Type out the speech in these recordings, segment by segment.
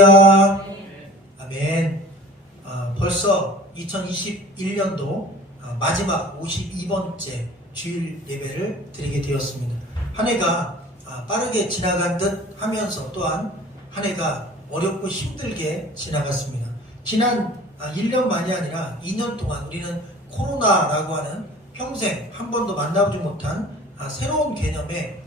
할렐루야. 아멘. 벌써 2021년도 마지막 52번째 주일 예배를 드리게 되었습니다. 한 해가 빠르게 지나간 듯 하면서 또한 한 해가 어렵고 힘들게 지나갔습니다. 지난 1년만이 아니라 2년 동안 우리는 코로나라고 하는 평생 한 번도 만나보지 못한 새로운 개념에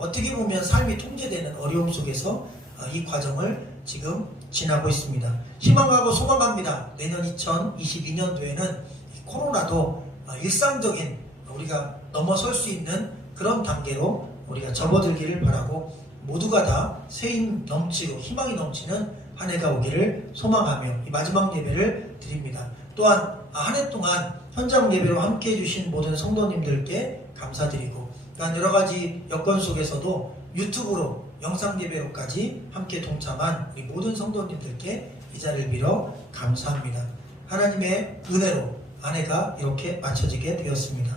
어떻게 보면 삶이 통제되는 어려움 속에서 이 과정을 지금 지나고 있습니다. 희망하고 소망합니다. 내년 2022년도에는 코로나도 일상적인 우리가 넘어설 수 있는 그런 단계로 우리가 접어들기를 바라고 모두가 다 새힘 넘치고 희망이 넘치는 한 해가 오기를 소망하며 이 마지막 예배를 드립니다. 또한 한 해 동안 현장 예배로 함께 해주신 모든 성도님들께 감사드리고 또한 여러 가지 여건 속에서도 유튜브로 영상 예배로까지 함께 동참한 우리 모든 성도님들께 이 자리를 빌어 감사합니다. 하나님의 은혜로 한 해가 이렇게 마쳐지게 되었습니다.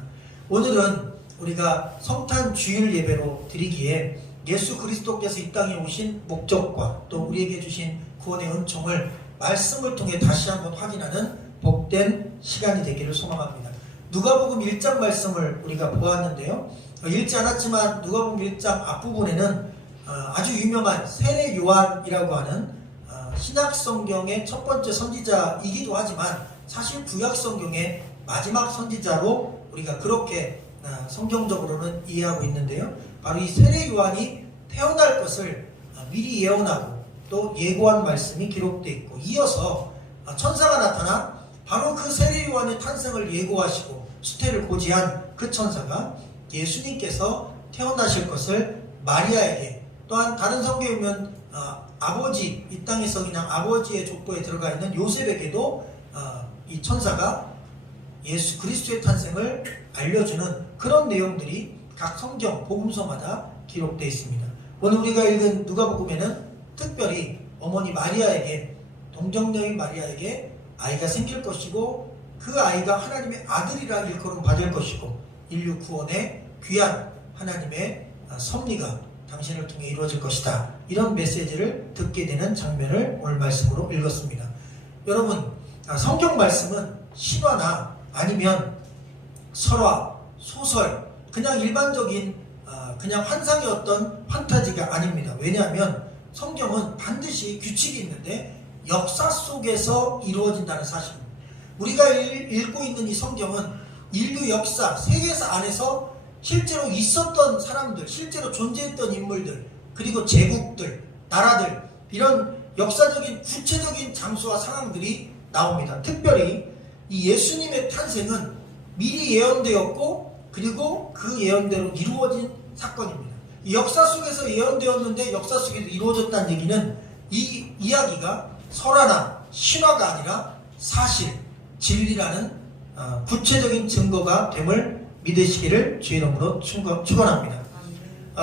오늘은 우리가 성탄 주일 예배로 드리기에 예수 그리스도께서 이 땅에 오신 목적과 또 우리에게 주신 구원의 은총을 말씀을 통해 다시 한번 확인하는 복된 시간이 되기를 소망합니다. 누가복음 1장 말씀을 우리가 보았는데요. 읽지 않았지만 누가복음 1장 앞부분에는 아주 유명한 세례 요한이라고 하는 신약 성경의 첫 번째 선지자이기도 하지만 사실 구약 성경의 마지막 선지자로 우리가 그렇게 성경적으로는 이해하고 있는데요. 바로 이 세례 요한이 태어날 것을 미리 예언하고 또 예고한 말씀이 기록되어 있고 이어서 천사가 나타나 바로 그 세례 요한의 탄생을 예고하시고 수태를 고지한 그 천사가 예수님께서 태어나실 것을 마리아에게 또한 다른 성경에 보면 아버지 이 땅에서 그냥 아버지의 족보에 들어가 있는 요셉에게도 이 천사가 예수 그리스도의 탄생을 알려주는 그런 내용들이 각 성경 복음서마다 기록되어 있습니다. 오늘 우리가 읽은 누가복음에는 특별히 어머니 마리아에게 동정녀인 마리아에게 아이가 생길 것이고 그 아이가 하나님의 아들이라 일컬음 받을 것이고 인류 구원의 귀한 하나님의 섭리가 당신을 통해 이루어질 것이다. 이런 메시지를 듣게 되는 장면을 오늘 말씀으로 읽었습니다. 여러분, 성경 말씀은 신화나 아니면 설화, 소설, 그냥 일반적인 그냥 환상의 어떤 판타지가 아닙니다. 왜냐하면 성경은 반드시 규칙이 있는데 역사 속에서 이루어진다는 사실입니다. 우리가 읽고 있는 이 성경은 인류 역사, 세계사 안에서 실제로 있었던 사람들, 실제로 존재했던 인물들, 그리고 제국들, 나라들, 이런 역사적인 구체적인 장소와 상황들이 나옵니다. 특별히 이 예수님의 탄생은 미리 예언되었고 그리고 그 예언대로 이루어진 사건입니다. 이 역사 속에서 예언되었는데 역사 속에서 이루어졌다는 얘기는 이 이야기가 설화나 신화가 아니라 사실, 진리라는 구체적인 증거가 됨을 믿으시기를 주의 이름으로 축원합니다.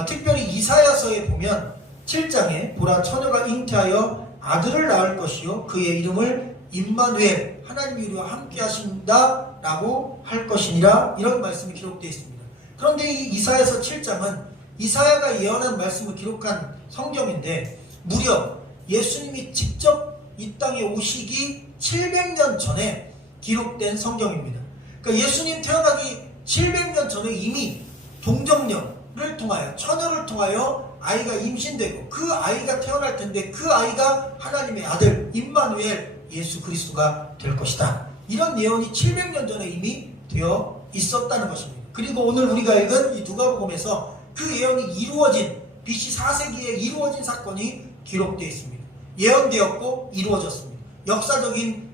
특별히 이사야서에 보면 7장에 보라 처녀가 잉태하여 아들을 낳을 것이요 그의 이름을 임마누엘 하나님이 우리와 함께 하신다 라고 할 것이니라 이런 말씀이 기록되어 있습니다. 그런데 이 이사야서 7장은 이사야가 예언한 말씀을 기록한 성경인데 무려 예수님이 직접 이 땅에 오시기 700년 전에 기록된 성경입니다. 그러니까 예수님 태어나기 700년 전에 이미 동정녀를 통하여 처녀를 통하여 아이가 임신되고 그 아이가 태어날 텐데 그 아이가 하나님의 아들 임마누엘 예수 그리스도가 될 것이다. 이런 예언이 700년 전에 이미 되어 있었다는 것입니다. 그리고 오늘 우리가 읽은 이 누가복음에서 그 예언이 이루어진 BC 4세기에 이루어진 사건이 기록되어 있습니다. 예언되었고 이루어졌습니다. 역사적인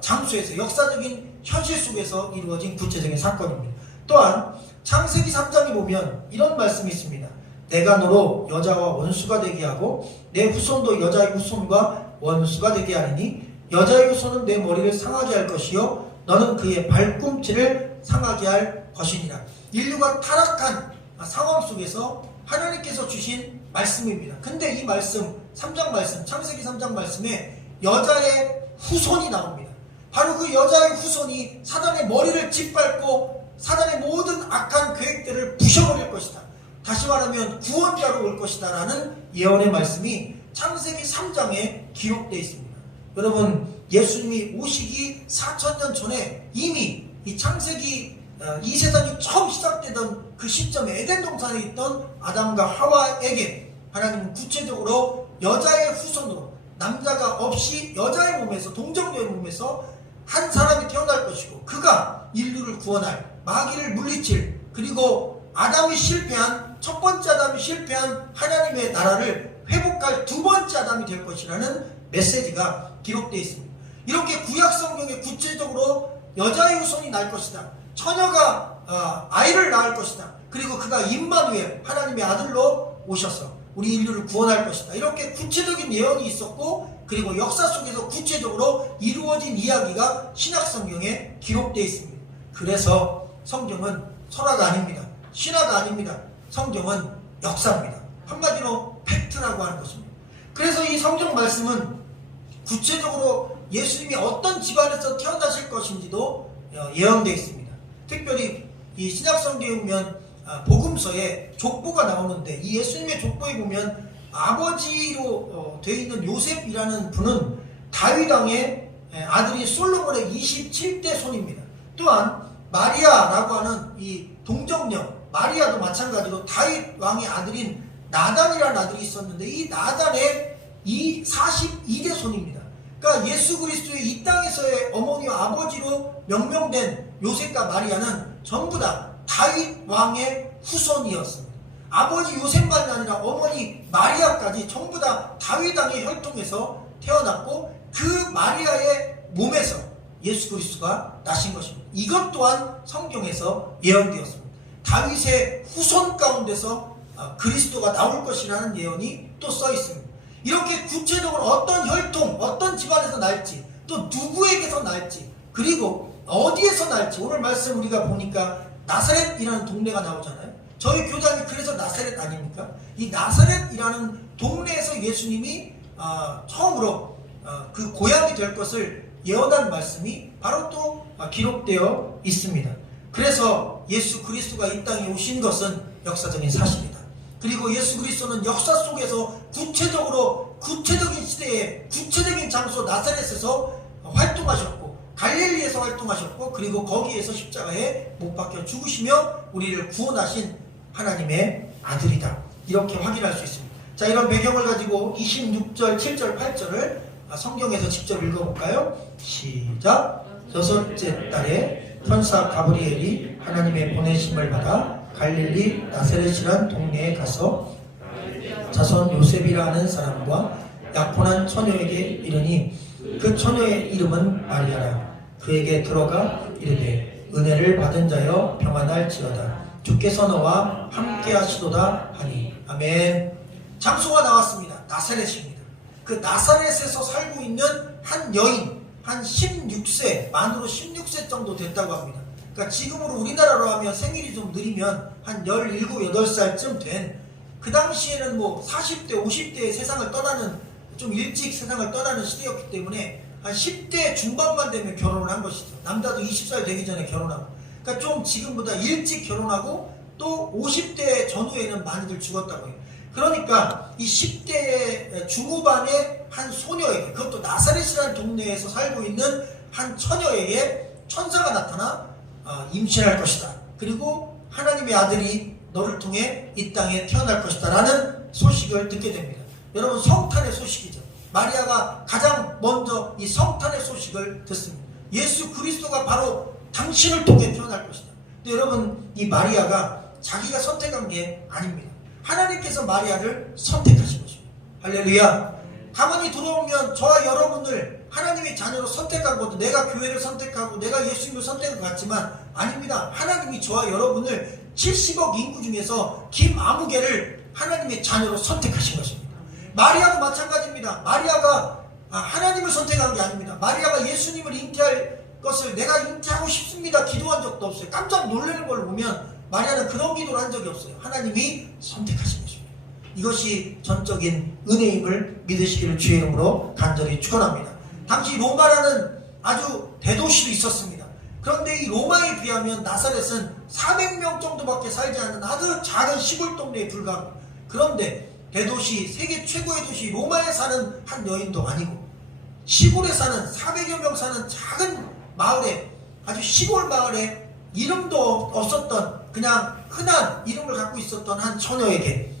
장소에서 역사적인 현실 속에서 이루어진 구체적인 사건입니다. 또한 창세기 3장에 보면 이런 말씀이 있습니다. 내가 너로 여자와 원수가 되게 하고 내 후손도 여자의 후손과 원수가 되게 하리니 여자의 후손은 내 머리를 상하게 할 것이요 너는 그의 발꿈치를 상하게 할 것이니라. 인류가 타락한 상황 속에서 하나님께서 주신 말씀입니다. 근데 이 말씀 3장 말씀 창세기 3장 말씀에 여자의 후손이 나옵니다. 바로 그 여자의 후손이 사단의 머리를 짓밟고 사단의 모든 악한 계획들을 부셔버릴 것이다. 다시 말하면 구원자로 올 것이다 라는 예언의 말씀이 창세기 3장에 기록되어 있습니다. 여러분, 예수님이 오시기 4000년 전에 이미 이 창세기 이 세상이 처음 시작되던 그 시점에 에덴 동산에 있던 아담과 하와에게 하나님은 구체적으로 여자의 후손으로 남자가 없이 여자의 몸에서 동정녀의 몸에서 한 사람이 태어날 것이고 그가 인류를 구원할 마귀를 물리칠 그리고 아담이 실패한 첫 번째 아담이 실패한 하나님의 나라를 회복할 두 번째 아담이 될 것이라는 메시지가 기록되어 있습니다. 이렇게 구약 성경에 구체적으로 여자의 후손이 날 것이다. 처녀가 아이를 낳을 것이다. 그리고 그가 임마누엘 하나님의 아들로 오셔서 우리 인류를 구원할 것이다. 이렇게 구체적인 예언이 있었고 그리고 역사 속에서 구체적으로 이루어진 이야기가 신약 성경에 기록되어 있습니다. 그래서 성경은 설화가 아닙니다. 신화가 아닙니다. 성경은 역사입니다. 한마디로 팩트라고 하는 것입니다. 그래서 이 성경 말씀은 구체적으로 예수님이 어떤 집안에서 태어나실 것인지도 예언되어 있습니다. 특별히 이 신약 성경에 보면 복음서에 족보가 나오는데 이 예수님의 족보에 보면 아버지로 되어 있는 요셉이라는 분은 다윗 왕의 아들인 솔로몬의 27대 손입니다. 또한 마리아라고 하는 이 동정녀 마리아도 마찬가지로 다윗 왕의 아들인 나단이라는 아들이 있었는데 이 나단의 42대 손입니다. 그러니까 예수 그리스도의 이 땅에서의 어머니와 아버지로 명명된 요셉과 마리아는 전부 다 다윗 왕의 후손이었습니다. 아버지 요셉만이 아니라 어머니 마리아까지 전부 다 다윗 왕의 혈통에서 태어났고 그 마리아의 몸에서 예수 그리스도가 나신 것입니다. 이것 또한 성경에서 예언되었습니다. 다윗의 후손 가운데서 그리스도가 나올 것이라는 예언이 또 써 있습니다. 이렇게 구체적으로 어떤 혈통, 어떤 집안에서 날지, 또 누구에게서 날지, 그리고 어디에서 날지, 오늘 말씀 우리가 보니까 나사렛이라는 동네가 나오잖아요. 저희 교장이 그래서 나사렛 아닙니까? 이 나사렛이라는 동네에서 예수님이 처음으로 그 고향이 될 것을 예언한 말씀이 바로 또 기록되어 있습니다. 그래서 예수 그리스도가 이 땅에 오신 것은 역사적인 사실이다. 그리고 예수 그리스도는 역사 속에서 구체적인 시대에 구체적인 장소 나사렛에서 활동하셨고 갈릴리에서 활동하셨고 그리고 거기에서 십자가에 못 박혀 죽으시며 우리를 구원하신 하나님의 아들이다. 이렇게 확인할 수 있습니다. 자, 이런 배경을 가지고 26절, 7절, 8절을 성경에서 직접 읽어볼까요? 시작! 여섯째 달에 천사 가브리엘이 하나님의 보내심을 받아 갈릴리 나사렛이란 동네에 가서 자손 요셉이라 하는 사람과 약혼한 처녀에게 이르니 그 처녀의 이름은 마리아라. 그에게 들어가 이르되 은혜를 받은 자여 평안할지어다. 주께서 너와 함께 하시도다 하니. 아멘. 장소가 나왔습니다. 나사렛입니다. 그 나사렛에서 살고 있는 한 여인, 한 16세, 만으로 16세 정도 됐다고 합니다. 그러니까 지금으로 우리나라로 하면 생일이 좀 느리면 한 17, 8살쯤 된 그 당시에는 뭐 40대, 50대에 세상을 떠나는 좀 일찍 세상을 떠나는 시대였기 때문에 한 10대 중반만 되면 결혼을 한 것이죠. 남자도 20살 되기 전에 결혼하고. 그러니까 좀 지금보다 일찍 결혼하고 또 50대 전후에는 많이들 죽었다고 해요. 그러니까 이 10대 중후반의 한 소녀에게, 그것도 나사렛이라는 동네에서 살고 있는 한 처녀에게 천사가 나타나 임신할 것이다. 그리고 하나님의 아들이 너를 통해 이 땅에 태어날 것이다 라는 소식을 듣게 됩니다. 여러분, 성탄의 소식이죠. 마리아가 가장 먼저 이 성탄의 소식을 듣습니다. 예수 그리스도가 바로 당신을 통해 태어날 것이다. 근데 여러분, 이 마리아가 자기가 선택한 게 아닙니다. 하나님께서 마리아를 선택하신 것입니다. 할렐루야. 가만히 들어오면 저와 여러분을 하나님의 자녀로 선택한 것도 내가 교회를 선택하고 내가 예수님을 선택한 것 같지만 아닙니다. 하나님이 저와 여러분을 70억 인구 중에서 김아무개를 하나님의 자녀로 선택하신 것입니다. 마리아도 마찬가지입니다. 마리아가 하나님을 선택한 게 아닙니다. 마리아가 예수님을 잉태할 것을 내가 잉태하고 싶습니다 기도한 적도 없어요. 깜짝 놀라는 걸 보면 마리아는 그런 기도를 한 적이 없어요. 하나님이 선택하신 것입니다. 이것이 전적인 은혜임을 믿으시기를 주의 이름으로 간절히 축원합니다. 당시 로마라는 아주 대도시도 있었습니다. 그런데 이 로마에 비하면 나사렛은 400명 정도밖에 살지 않는 아주 작은 시골 동네에 불과합니다. 그런데 대도시, 세계 최고의 도시 로마에 사는 한 여인도 아니고 시골에 사는 400여 명 사는 작은 마을에, 아주 시골 마을에 이름도 없었던 그냥 흔한 이름을 갖고 있었던 한 처녀에게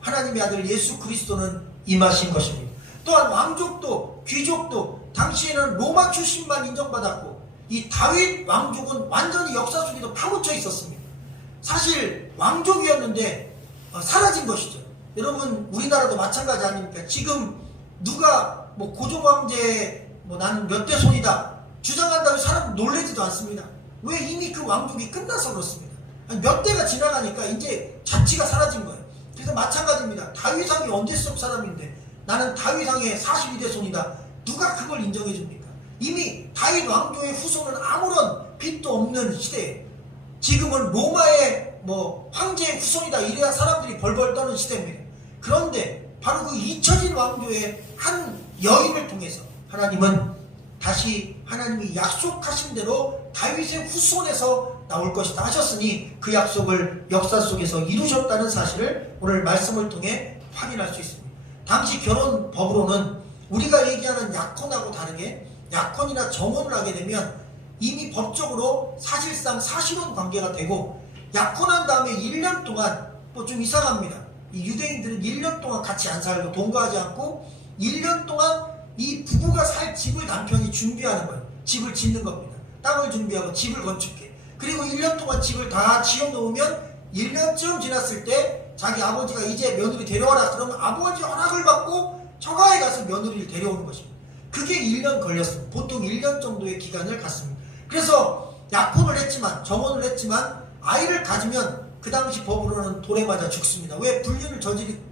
하나님의 아들 예수 그리스도는 임하신 것입니다. 또한 왕족도 귀족도 당시에는 로마 출신만 인정받았고 이 다윗 왕족은 완전히 역사 속에도 파묻혀 있었습니다. 사실 왕족이었는데 사라진 것이죠. 여러분 우리나라도 마찬가지 아닙니까? 지금 누가 뭐 고종 황제 나는 몇 대 손이다 주장한다면 사람 놀라지도 않습니다. 왜? 이미 그 왕족이 끝나서 그렇습니다. 몇 대가 지나가니까 이제 자치가 사라진 거예요. 그래서 마찬가지입니다. 다윗왕이 언제 속 사람인데 나는 다윗왕의 42대 손이다. 누가 그걸 인정해 줍니까? 이미 다윗 왕조의 후손은 아무런 빚도 없는 시대에 지금은 로마의 황제의 후손이다 이래야 사람들이 벌벌 떠는 시대입니다. 그런데 바로 그 잊혀진 왕조의 한 여인을 통해서 하나님은 다시 하나님이 약속하신 대로 다윗의 후손에서 나올 것이다 하셨으니 그 약속을 역사 속에서 이루셨다는 사실을 오늘 말씀을 통해 확인할 수 있습니다. 당시 결혼법으로는 우리가 얘기하는 약혼하고 다르게 약혼이나 정혼을 하게 되면 이미 법적으로 사실상 사실혼 관계가 되고 약혼한 다음에 1년 동안 좀 이상합니다. 이 유대인들은 1년 동안 같이 안 살고 동거하지 않고 1년 동안 이 부부가 살 집을 남편이 준비하는 거예요. 집을 짓는 겁니다. 땅을 준비하고 집을 건축해. 그리고 1년 동안 집을 다 지어놓으면 1년쯤 지났을 때 자기 아버지가 이제 며느리 데려와라 그러면 아버지 허락을 받고 처가에 가서 며느리를 데려오는 것입니다. 그게 1년 걸렸습니다. 보통 1년 정도의 기간을 갖습니다. 그래서 약혼을 했지만 정혼을 했지만 아이를 가지면 그 당시 법으로는 돌에 맞아 죽습니다. 왜? 불륜을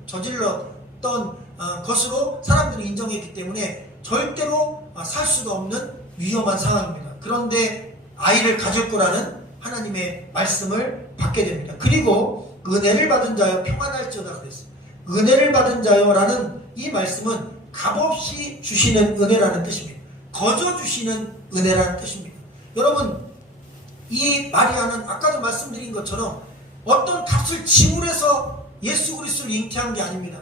저질렀던 것으로 사람들이 인정했기 때문에 절대로 살 수가 없는 위험한 상황입니다. 그런데 아이를 가질 거라는 하나님의 말씀을 받게 됩니다. 그리고 은혜를 받은 자여 평안할지어다 그랬어요. 은혜를 받은 자여라는 이 말씀은 값없이 주시는 은혜라는 뜻입니다. 거저 주시는 은혜라는 뜻입니다. 여러분 이 마리아는 아까도 말씀드린 것처럼 어떤 값을 지불해서 예수 그리스도를 잉태한 게 아닙니다.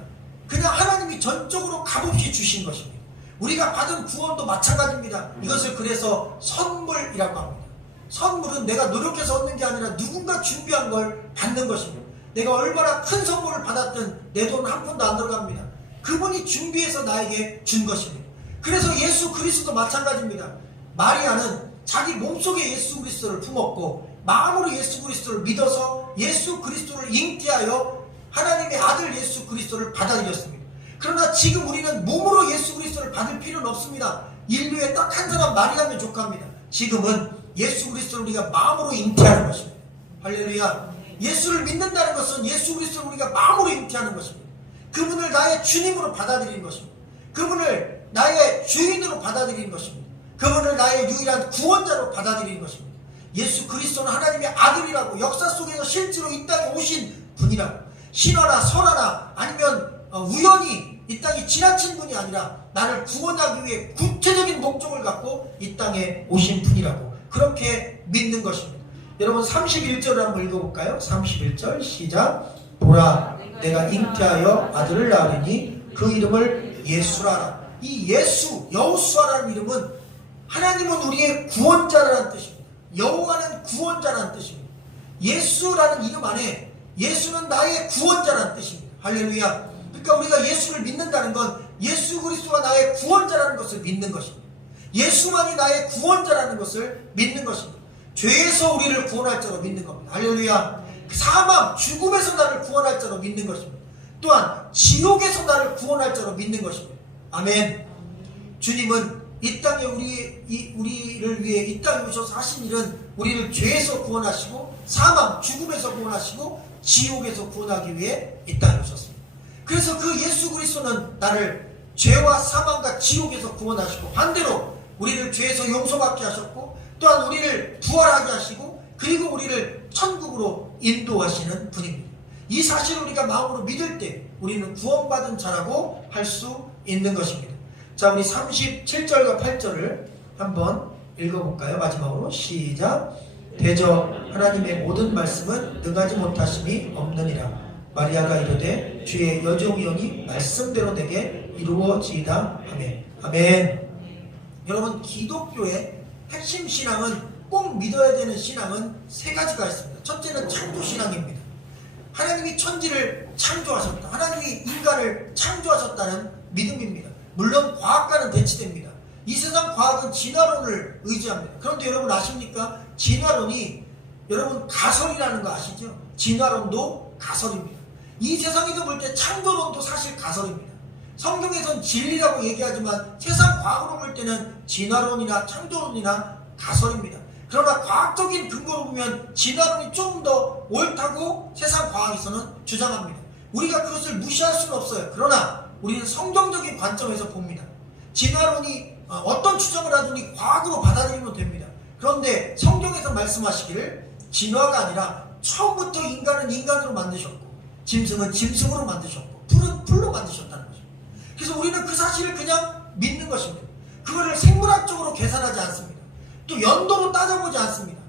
그냥 하나님이 전적으로 값없이 주신 것입니다. 우리가 받은 구원도 마찬가지입니다. 이것을 그래서 선물이라고 합니다. 선물은 내가 노력해서 얻는 게 아니라 누군가 준비한 걸 받는 것입니다. 내가 얼마나 큰 선물을 받았든 내 돈 한 푼도 안 들어갑니다. 그분이 준비해서 나에게 준 것입니다. 그래서 예수 그리스도도 마찬가지입니다. 마리아는 자기 몸속에 예수 그리스도를 품었고 마음으로 예수 그리스도를 믿어서 예수 그리스도를 잉태하여 하나님의 아들 예수 그리스도를 받아들였습니다. 그러나 지금 우리는 몸으로 예수 그리스도를 받을 필요는 없습니다. 인류에 딱 한 사람 마리아면 족합니다. 지금은 예수 그리스도를 우리가 마음으로 잉태하는 것입니다. 할렐루야. 예수를 믿는다는 것은 예수 그리스도를 우리가 마음으로 잉태하는 것입니다. 그분을 나의 주님으로 받아들이는 것입니다. 그분을 나의 주인으로 받아들이는 것입니다. 그분을 나의 유일한 구원자로 받아들이는 것입니다. 예수 그리스도는 하나님의 아들이라고 역사 속에서 실제로 이 땅에 오신 분이라고 신화나 설화나 아니면 우연히 이 땅에 지나친 분이 아니라 나를 구원하기 위해 구체적인 목적을 갖고 이 땅에 오신 분이라고 그렇게 믿는 것입니다. 여러분 31절을 한번 읽어볼까요? 31절 시작. 보라 내가 잉태하여 아들을 낳으리니 그 이름을 예수라 하라. 이 예수 여호수아라는 이름은 하나님은 우리의 구원자라는 뜻입니다. 여호와는 구원자라는 뜻입니다. 예수라는 이름 안에 예수는 나의 구원자라는 뜻입니다. 할렐루야. 그러니까 우리가 예수를 믿는다는 건 예수 그리스도가 나의 구원자라는 것을 믿는 것입니다. 예수만이 나의 구원자라는 것을 믿는 것입니다. 죄에서 우리를 구원할 자로 믿는 겁니다. 할렐루야. 사망, 죽음에서 나를 구원할 자로 믿는 것입니다. 또한 지옥에서 나를 구원할 자로 믿는 것입니다. 아멘. 주님은 이 땅에 우리를 위해 이 땅에 오셔서 하신 일은 우리를 죄에서 구원하시고 사망, 죽음에서 구원하시고 지옥에서 구원하기 위해 이 땅에 오셨습니다. 그래서 그 예수 그리스도는 나를 죄와 사망과 지옥에서 구원하시고 반대로 우리를 죄에서 용서받게 하셨고 또한 우리를 부활하게 하시고 그리고 우리를 천국으로 인도하시는 분입니다. 이 사실을 우리가 마음으로 믿을 때 우리는 구원받은 자라고 할 수 있는 것입니다. 자, 우리 37절과 8절을 한번 읽어볼까요? 마지막으로 시작. 대저 하나님의 모든 말씀은 능하지 못하심이 없느니라. 마리아가 이르되 주의 여종이오니 말씀대로 내게 이루어지이다 하매. 아멘. 여러분, 기독교의 핵심 신앙은, 꼭 믿어야 되는 신앙은 세 가지가 있습니다. 첫째는 창조신앙입니다. 하나님이 천지를 창조하셨다, 하나님이 인간을 창조하셨다는 믿음입니다. 물론 과학과는 대치됩니다. 이 세상 과학은 진화론을 의지합니다. 그런데 여러분 아십니까? 진화론이, 여러분 가설이라는 거 아시죠? 진화론도 가설입니다. 이 세상에서 볼 때 창조론도 사실 가설입니다. 성경에선 진리라고 얘기하지만 세상 과학으로 볼 때는 진화론이나 창조론이나 가설입니다. 그러나 과학적인 근거로 보면 진화론이 좀 더 옳다고 세상 과학에서는 주장합니다. 우리가 그것을 무시할 수는 없어요. 그러나 우리는 성경적인 관점에서 봅니다. 진화론이 어떤 주장을 하든지 과학으로 받아들이면 됩니다. 그런데 성경에서 말씀하시기를 진화가 아니라 처음부터 인간은 인간으로 만드셨고 짐승은 짐승으로 만드셨고 풀은 풀로 만드셨다는 거죠. 그래서 우리는 그 사실을 그냥 믿는 것입니다. 그거를 생물학적으로 계산하지 않습니다. 또 연도로 따져보지 않습니다.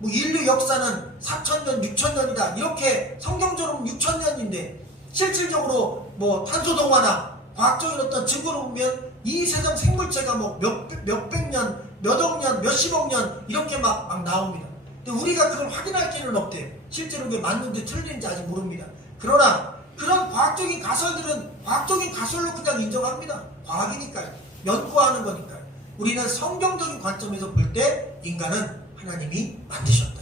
뭐 인류 역사는 4,000년, 6,000년이다 이렇게 성경적으로 6,000년인데 실질적으로 뭐 탄소동화나 과학적인 어떤 증거로 보면 이 세상 생물체가 뭐 몇백 년, 몇억 년, 몇십억 년 이렇게 막 나옵니다. 근데 우리가 그걸 확인할 길은 없대요. 실제로 그게 맞는지 틀린지 아직 모릅니다. 그러나 그런 과학적인 가설들은 과학적인 가설로 그냥 인정합니다. 과학이니까요. 연구하는 거니까요. 우리는 성경적인 관점에서 볼 때 인간은 하나님이 만드셨다.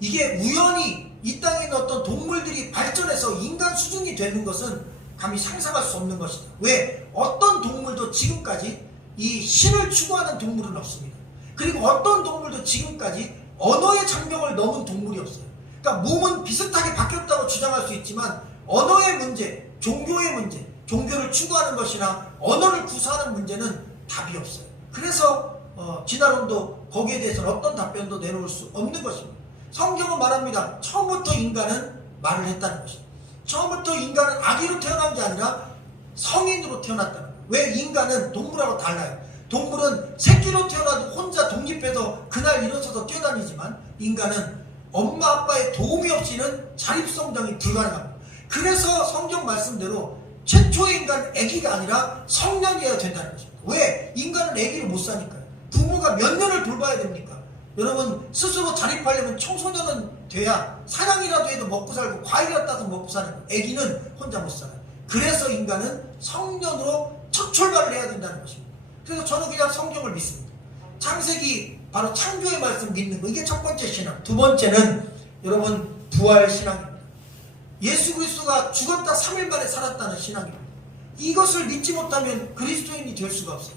이게 우연히 이 땅에 있는 어떤 동물들이 발전해서 인간 수준이 되는 것은 감히 상상할 수 없는 것이다. 왜? 어떤 동물도 지금까지 이 신을 추구하는 동물은 없습니다. 그리고 어떤 동물도 지금까지 언어의 장벽을 넘은 동물이 없어요. 그러니까 몸은 비슷하게 바뀌었다고 주장할 수 있지만 언어의 문제, 종교의 문제, 종교를 추구하는 것이나 언어를 구사하는 문제는 답이 없어요. 그래서 진화론도 거기에 대해서는 어떤 답변도 내놓을 수 없는 것입니다. 성경은 말합니다. 처음부터 인간은 말을 했다는 것입니다. 처음부터 인간은 아기로 태어난 게 아니라 성인으로 태어났다는 거예요. 왜? 인간은 동물하고 달라요. 동물은 새끼로 태어나도 혼자 독립해서 그날 일어서서 뛰어다니지만 인간은 엄마 아빠의 도움이 없이는 자립성장이 불가능합니다. 그래서 성경 말씀대로 최초의 인간 아기가 아니라 성년이어야 된다는 것입니다. 왜? 인간은 아기를 못 사니까요. 부모가 몇 년을 돌봐야 됩니까? 여러분 스스로 자립하려면 청소년은 돼야 사냥이라도 해도 먹고 살고 과일이라도 따서 먹고 사는 거예요. 아기는 혼자 못 살아요. 그래서 인간은 성년으로 첫 출발을 해야 된다는 것입니다. 그래서 저는 그냥 성경을 믿습니다. 창세기 바로 창조의 말씀 믿는 거, 이게 첫 번째 신앙. 두 번째는 여러분 부활 신앙입니다. 예수 그리스도가 죽었다 3일 만에 살았다는 신앙입니다. 이것을 믿지 못하면 그리스도인이 될 수가 없어요.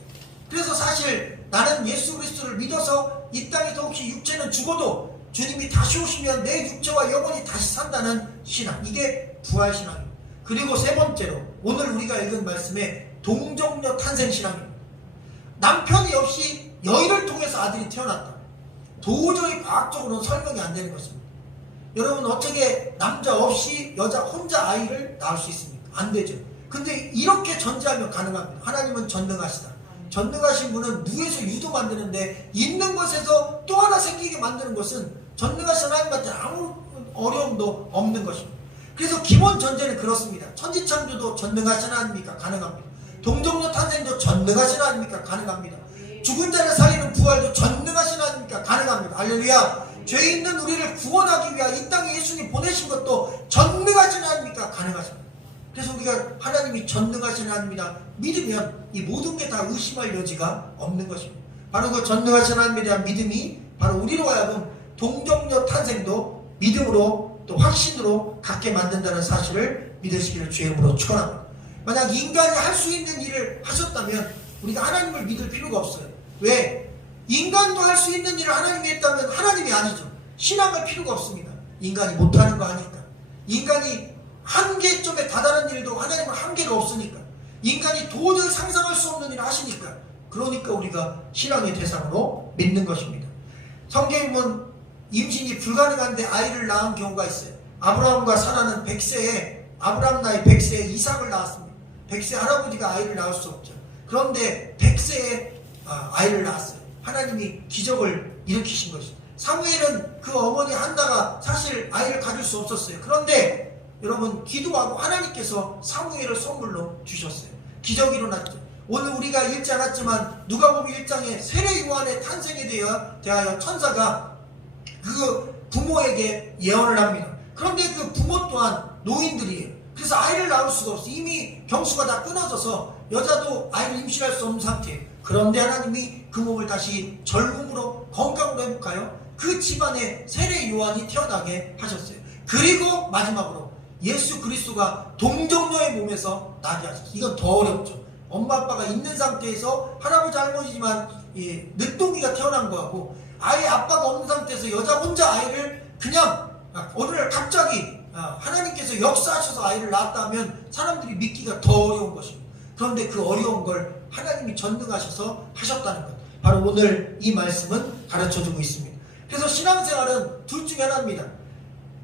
그래서 사실 나는 예수 그리스도를 믿어서 이 땅에서 혹시 육체는 죽어도 주님이 다시 오시면 내 육체와 영혼이 다시 산다는 신앙, 이게 부활 신앙입니다. 그리고 세 번째로 오늘 우리가 읽은 말씀에 동정녀 탄생 신앙입니다. 남편이 없이 여인을 통해서 아들이 태어났다. 도저히 과학적으로는 설명이 안 되는 것입니다. 여러분 어떻게 남자 없이 여자 혼자 아이를 낳을 수 있습니까? 안 되죠. 근데 이렇게 전제하면 가능합니다. 하나님은 전능하시다. 전능하신 분은 무에서 유도 만드는데 있는 것에서 또 하나 생기게 만드는 것은 전능하신 하나님한테 아무 어려움도 없는 것입니다. 그래서 기본 전제는 그렇습니다. 천지창조도 전능하신 하나님이니까 가능합니다. 동정녀 탄생도 전능하신 하나님이니까 가능합니다. 죽은 자를 살리는 부활도 전능하신 하나님이니까 가능합니다. 할렐루야. 죄 있는 우리를 구원하기 위하 이 땅에 예수님 보내신 것도 전능하신 하나님이니까 가능하십니다. 그래서 우리가 하나님이 전능하신 하나님이다 믿으면 이 모든 게 다 의심할 여지가 없는 것입니다. 바로 그 전능하신 하나님에 대한 믿음이 바로 우리로 하여금 동정녀 탄생도 믿음으로 또 확신으로 갖게 만든다는 사실을 믿으시기를 주의 이름으로 축원합니다. 만약 인간이 할 수 있는 일을 하셨다면 우리가 하나님을 믿을 필요가 없어요. 왜? 인간도 할 수 있는 일을 하나님이 했다면 하나님이 아니죠. 신앙할 필요가 없습니다. 인간이 못하는 거 아니까. 인간이 한계점에 다다른 일도 하나님은 한계가 없으니까. 인간이 도저히 상상할 수 없는 일을 하시니까. 그러니까 우리가 신앙의 대상으로 믿는 것입니다. 성경에 보면 임신이 불가능한데 아이를 낳은 경우가 있어요. 아브라함과 사라는 100세에 아브라함 나이 100세에 이삭을 낳았습니다. 100세 할아버지가 아이를 낳을 수 없죠. 그런데 100세에 아이를 낳았어요. 하나님이 기적을 일으키신 것이죠. 사무엘은 그 어머니 한나가 사실 아이를 가질 수 없었어요. 그런데 여러분 기도하고 하나님께서 사무엘을 선물로 주셨어요. 기적이 일어났죠. 오늘 우리가 읽지 않았지만 누가복음 1장에 세례 요한의 탄생에 대하여 천사가 그 부모에게 예언을 합니다. 그런데 그 부모 또한 노인들이에요. 그래서 아이를 낳을 수가 없어요. 이미 경수가 다 끊어져서 여자도 아이를 임신할 수 없는 상태예요. 그런데 하나님이 그 몸을 다시 젊음으로 건강으로 회복하여 그 집안에 세례 요한이 태어나게 하셨어요. 그리고 마지막으로 예수 그리스도가 동정녀의 몸에서 나게 하셨어요. 이건 더 어렵죠. 엄마 아빠가 있는 상태에서 할아버지 할머니지만 늦둥이가 태어난 거하고 아예 아빠가 없는 상태에서 여자 혼자 아이를 그냥 어느 날 갑자기 하나님께서 역사하셔서 아이를 낳았다면 사람들이 믿기가 더 어려운 것입니다. 그런데 그 어려운 걸 하나님이 전능하셔서 하셨다는 것, 바로 오늘 이 말씀은 가르쳐주고 있습니다. 그래서 신앙생활은 둘 중에 하나입니다.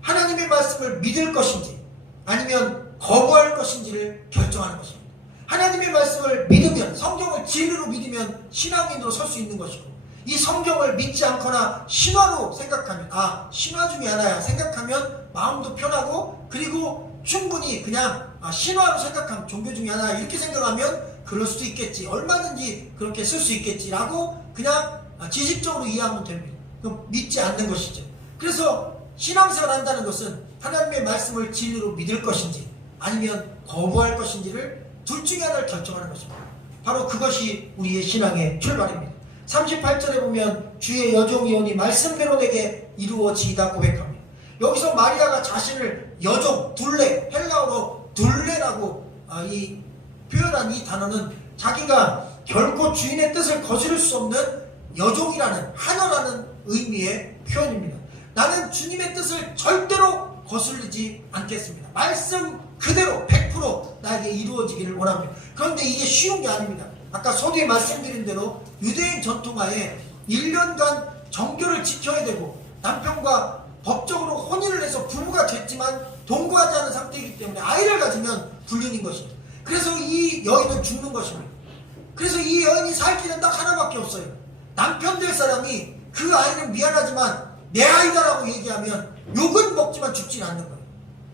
하나님의 말씀을 믿을 것인지 아니면 거부할 것인지를 결정하는 것입니다. 하나님의 말씀을 믿으면, 성경을 진리로 믿으면 신앙인으로 설 수 있는 것이고, 이 성경을 믿지 않거나 신화로 생각하면, 신화 중에 하나야 생각하면 마음도 편하고, 그리고 충분히 그냥 신화로 생각하면 종교 중에 하나야 이렇게 생각하면 그럴 수도 있겠지, 얼마든지 그렇게 쓸 수 있겠지라고 그냥 지식적으로 이해하면 됩니다. 그럼 믿지 않는 것이죠. 그래서 신앙생활 한다는 것은 하나님의 말씀을 진리로 믿을 것인지 아니면 거부할 것인지를 둘 중에 하나를 결정하는 것입니다. 바로 그것이 우리의 신앙의 출발입니다. 38절에 보면 주의 여종이 오니 말씀대로 내게 이루어지이다 고백합니다. 여기서 마리아가 자신을 여종, 둘레, 헬라어로 둘레라고 표현한 이 단어는 자기가 결코 주인의 뜻을 거스를 수 없는 여종이라는, 하나라는 의미의 표현입니다. 나는 주님의 뜻을 절대로 거슬리지 않겠습니다. 말씀 그대로 100% 나에게 이루어지기를 원합니다. 그런데 이게 쉬운 게 아닙니다. 아까 서두에 말씀드린 대로 유대인 전통하에 1년간 정결을 지켜야 되고 남편과 법적으로 혼인을 해서 부부가 됐지만 동거하지 않은 상태이기 때문에 아이를 가지면 불륜인 것입니다. 그래서 이 여인은 죽는 것입니다. 그래서 이 여인이 살 길은 딱 하나밖에 없어요. 남편 될 사람이 그 아이는 미안하지만 내 아이다라고 얘기하면 욕은 먹지만 죽지는 않는 거예요.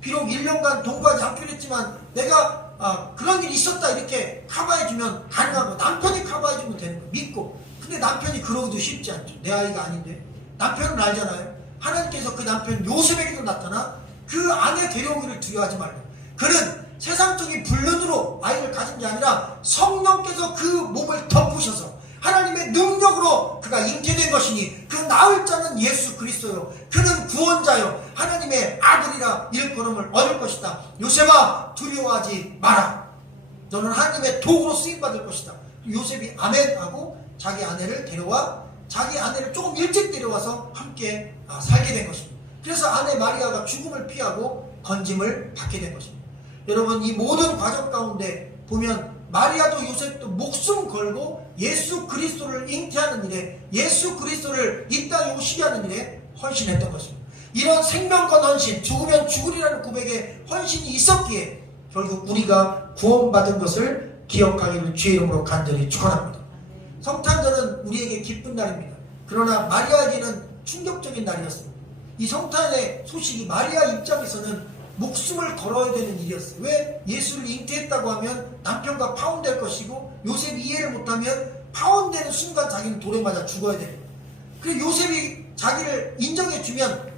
비록 1년간 동거하지 않기로 했지만 내가 그런 일이 있었다 이렇게 커버해주면 가능하고, 남편이 커버해주면 되는 거예요. 믿고. 근데 남편이 그러기도 쉽지 않죠. 내 아이가 아닌데. 남편은 알잖아요. 하나님께서 그 남편 요셉에게도 나타나 그 아내 데려오기를 두려워하지 말고, 그는 세상적인 불륜으로 아이를 가진 게 아니라 성령께서 그 몸을 덮으셔서 하나님의 능력으로 그가 잉태된 것이니 그 낳을 자는 예수 그리스도요, 그는 구원자요, 하나님의 아들이라 일컬음을 얻을 것이다. 요셉아 두려워하지 마라. 너는 하나님의 도구로 쓰임받을 것이다. 요셉이 아멘 하고 자기 아내를 데려와, 자기 아내를 조금 일찍 데려와서 함께 살게 된 것입니다. 그래서 아내 마리아가 죽음을 피하고 건짐을 받게 된 것입니다. 여러분, 이 모든 과정 가운데 보면 마리아도 요셉도 목숨 걸고 예수 그리스도를 잉태하는 일에, 예수 그리스도를 이 땅에 오시게 하는 일에 헌신했던 것입니다. 이런 생명권 헌신, 죽으면 죽으리라는 고백에 헌신이 있었기에 결국 우리가 구원받은 것을 기억하기를 주의 이름으로 간절히 축원합니다. 성탄절은 우리에게 기쁜 날입니다. 그러나 마리아에게는 충격적인 날이었습니다. 이 성탄의 소식이 마리아 입장에서는 목숨을 걸어야 되는 일이었어요. 왜? 예수를 잉태했다고 하면 남편과 파혼될 것이고, 요셉이 이해를 못하면 파혼되는 순간 자기는 돌에 맞아 죽어야 됩니다. 그리고 요셉이 자기를 인정해주면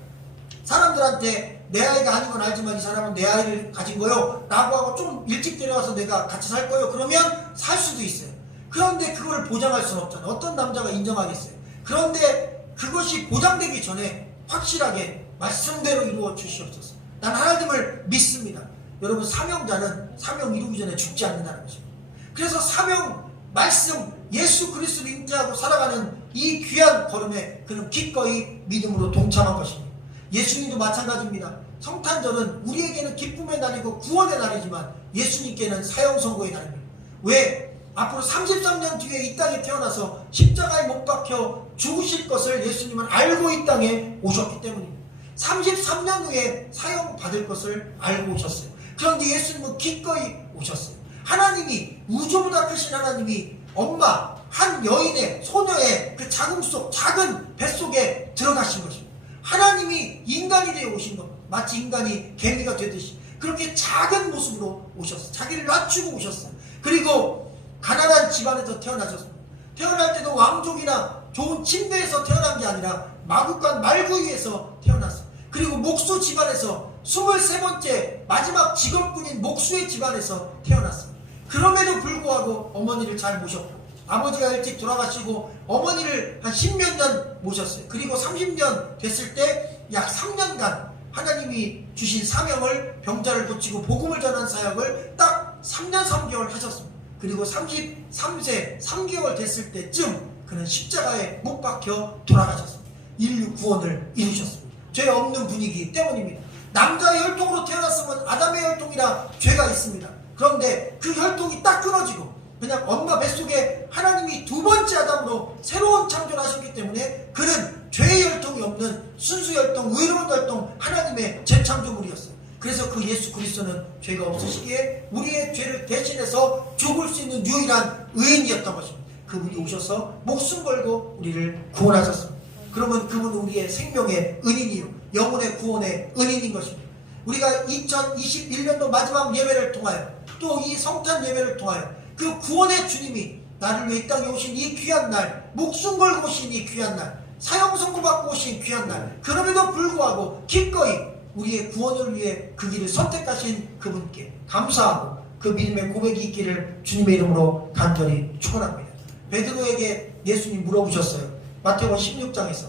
사람들한테 내 아이가 아닌 건 알지만 이 사람은 내 아이를 가진 거요 라고 하고 좀 일찍 데려와서 내가 같이 살 거예요 그러면 살 수도 있어요. 그런데 그거를 보장할 수는 없잖아요. 어떤 남자가 인정하겠어요. 그런데 그것이 보장되기 전에 확실하게 말씀대로 이루어 주시옵소서. 난 하나님을 믿습니다. 여러분, 사명자는 사명 이루기 전에 죽지 않는다는 것입니다. 그래서 사명, 말씀, 예수 그리스도를 잉태하고 살아가는 이 귀한 걸음에 그는 기꺼이 믿음으로 동참한 것입니다. 예수님도 마찬가지입니다. 성탄절은 우리에게는 기쁨의 날이고 구원의 날이지만 예수님께는 사형 선고의 날입니다. 왜? 앞으로 33년 뒤에 이 땅에 태어나서 십자가에 못 박혀 죽으실 것을 예수님은 알고 이 땅에 오셨기 때문입니다. 33년 후에 사형 받을 것을 알고 오셨어요. 그런데 예수님은 기꺼이 오셨어요. 하나님이, 우주보다 크신 하나님이 엄마 한 여인의, 소녀의 그 자궁 속 작은 뱃속에 들어가신 것입니다. 하나님이 인간이 되어 오신 것, 마치 인간이 개미가 되듯이 그렇게 작은 모습으로 오셨어요. 자기를 낮추고 오셨어요. 그리고 가난한 집안에서 태어나셨습니다. 태어날 때도 왕족이나 좋은 침대에서 태어난 게 아니라 마구간 말구이에서 태어났어요. 그리고 목수 집안에서 23번째 마지막 직업군인 목수의 집안에서 태어났어요. 그럼에도 불구하고 어머니를 잘 모셨고, 아버지가 일찍 돌아가시고 어머니를 한 10몇 년 모셨어요. 그리고 30년 됐을 때 약 3년간 하나님이 주신 사명을, 병자를 고치고 복음을 전한 사역을 딱 3년 3개월 하셨습니다. 그리고 33세 3개월 됐을 때쯤 그는 십자가에 못 박혀 돌아가셨습니다. 인류 구원을 이루셨습니다. 죄 없는 분이기 때문입니다. 남자의 혈통으로 태어났으면 아담의 혈통이라 죄가 있습니다. 그런데 그 혈통이 딱 끊어지고 그냥 엄마 뱃속에 하나님이 두 번째 아담으로 새로운 창조를 하셨기 때문에 그는 죄의 혈통이 없는 순수 혈통, 의로운 혈통, 하나님의 재창조물이었어요. 그래서 그 예수 그리스도는 죄가 없으시기에 우리의 죄를 대신해서 죽을 수 있는 유일한 의인이었던 것입니다. 그분이 오셔서 목숨 걸고 우리를 구원하셨습니다. 그러면 그분은 우리의 생명의 은인이요, 영혼의 구원의 은인인 것입니다. 우리가 2021년도 마지막 예배를 통하여 또 이 성탄 예배를 통하여 그 구원의 주님이 나를 위해 이 땅에 오신 이 귀한 날, 목숨 걸고 오신 이 귀한 날, 사형 선고받고 오신 귀한 날, 그럼에도 불구하고 기꺼이 우리의 구원을 위해 그 길을 선택하신 그분께 감사하고 그 믿음의 고백이 있기를 주님의 이름으로 간절히 축원합니다. 베드로에게 예수님이 물어보셨어요. 마태복음 16장에서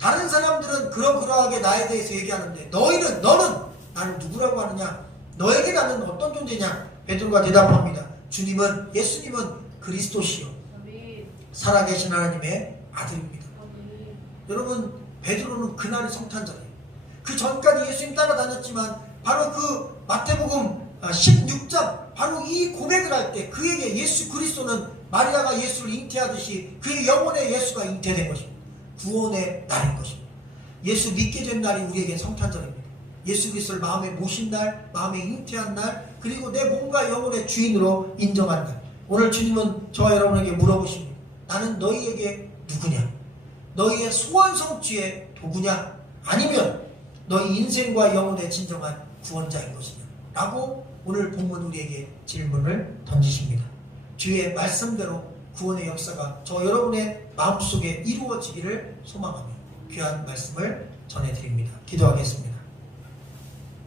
다른 사람들은 그러그러하게 나에 대해서 얘기하는데 너는 나를 누구라고 하느냐? 너에게 나는 어떤 존재냐? 베드로가 대답합니다. 예수님은 그리스도시요 살아계신 하나님의 아들입니다. 여러분, 베드로는 그날이 성탄절이에요. 그 전까지 예수님 따라다녔지만 바로 그 마태복음 16장 바로 이 고백을 할 때 그에게 예수 그리스도는 마리아가 예수를 잉태하듯이 그의 영혼의 예수가 잉태된 것입니다. 구원의 날인 것입니다. 예수 믿게 된 날이 우리에게 성탄절입니다. 예수 그리스도를 마음에 모신 날, 마음에 잉태한 날, 그리고 내 몸과 영혼의 주인으로 인정한 날. 오늘 주님은 저와 여러분에게 물어보십니다. 나는 너희에게 누구냐? 너희의 소원 성취의 도구냐? 아니면 너희 인생과 영혼의 진정한 구원자인 것이냐? 라고 오늘 본문 우리에게 질문을 던지십니다. 주의 말씀대로 구원의 역사가 저 여러분의 마음속에 이루어지기를 소망하며 귀한 말씀을 전해드립니다. 기도하겠습니다.